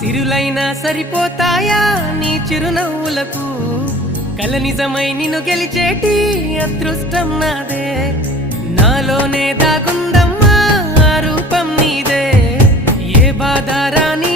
సిరులైనా సరిపోతాయా నీ చిరునవ్వులకు కల నిజమై నిన్ను గెలిచేటి అదృష్టం నాదే నాలోనే దాగుందమ్మా ఆ రూపం నీదే ఏ బాధ రాని